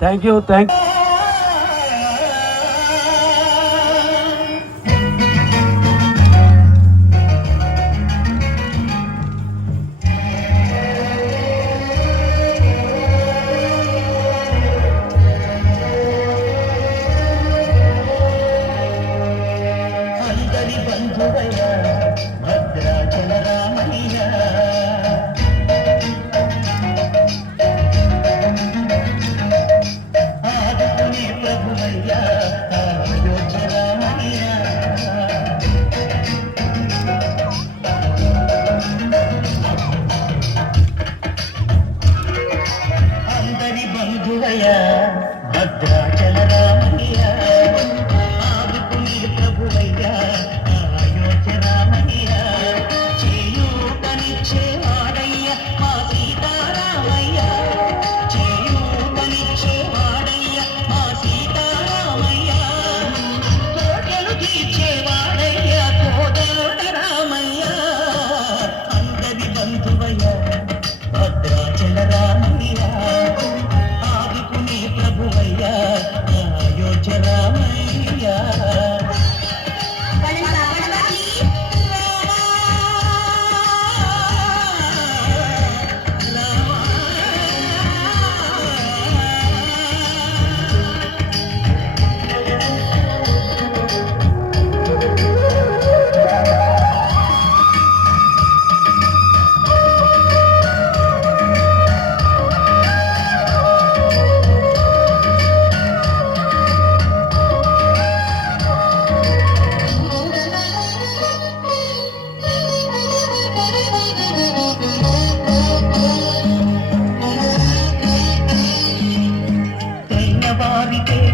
Thank you. Thank you.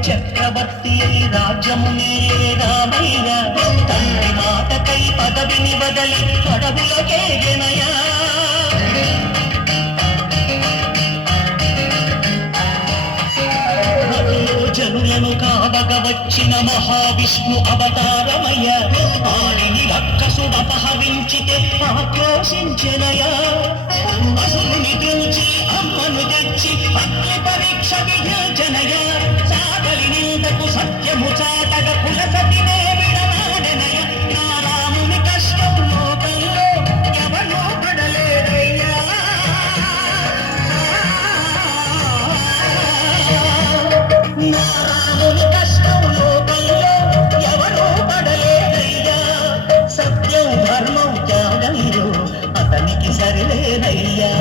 చక్రవర్తి రాజ్యమునే రామయ్య తండ్రి మాటకై పదవిని బదలి అడవులకే గెనయా జనులను కావగ వచ్చిన మహావిష్ణు అవతారమయ్య ఆడిని రక్కసుడపహరించితే ఆక్రోశించెనయా అసురుని తుంచి అమ్మను తెచ్చి అగ్ని పరీక్ష విధించనయా సాగలి నిందకు సత్యము చాటగ కులసతినే విడనాడెనయ నా రాముని కష్టం లోకంలో ఎవరూ పడలేదయ్యా నా రాముని కష్టం లోకంలో ఎవరూ పడలేదయ్యా సత్యం ధర్మం త్యాగంలో అతనికి సరిలేదయ్యా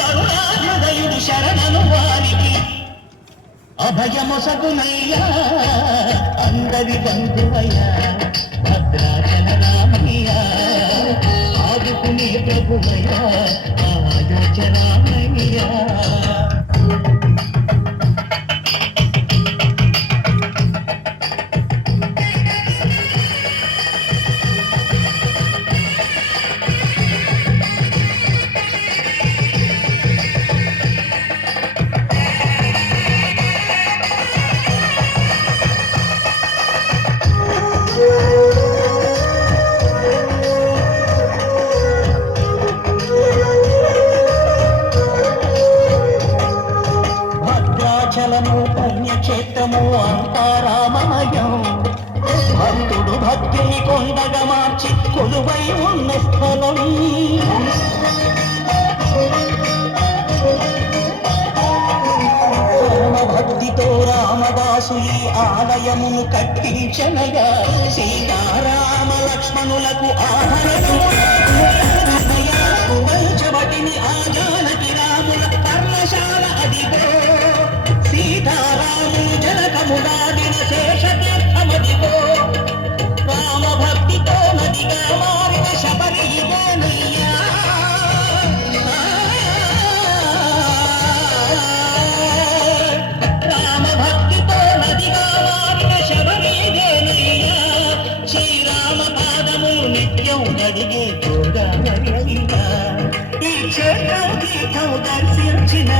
కరుణాహృదయుడు శరణను వారికి అభయమొసగునయ్యా అందరి బంధువయ్యా భద్రాచల రామయ్యా ఆదుకునే ప్రభువయ్యా అయోధ్య రామయ్యా స్థలం భక్తితో రామదాసు ఈ ఆలయమును కట్టించనగా సీతారామ లక్ష్మణులకు ఆభరణముల్చబటిని ఆ జానకి రాముల పర్ణశాల అదిగో సీతారాములు జనకముదాదిన శేషతీర్థమదిగో రామ భక్తితో నదిగా మారిన శబరి ఇదేనయ్యా రామ భక్తితో నదిగా మారిన శబరి ఇదేనయ్యా శ్రీరామ పాదములు నిత్యం గడిగే గోదావరి ఈ క్షేత్రం తీర్థం దర్శించిన